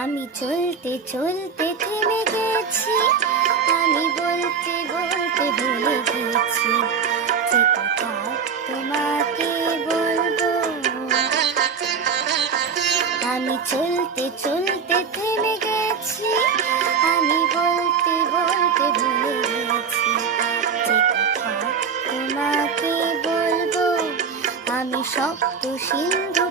আমি চলতে চলতে থেমে গেছি, আমি বলতে বলতে ভুলে গেছি যে কথা তোমাকে বলবো। আমি চলতে চলতে থেমে গেছি, আমি বলতে বলতে ভুলে গেছি যে কথা তোমাকে বলবো। আমি শব্দ সিন্ধু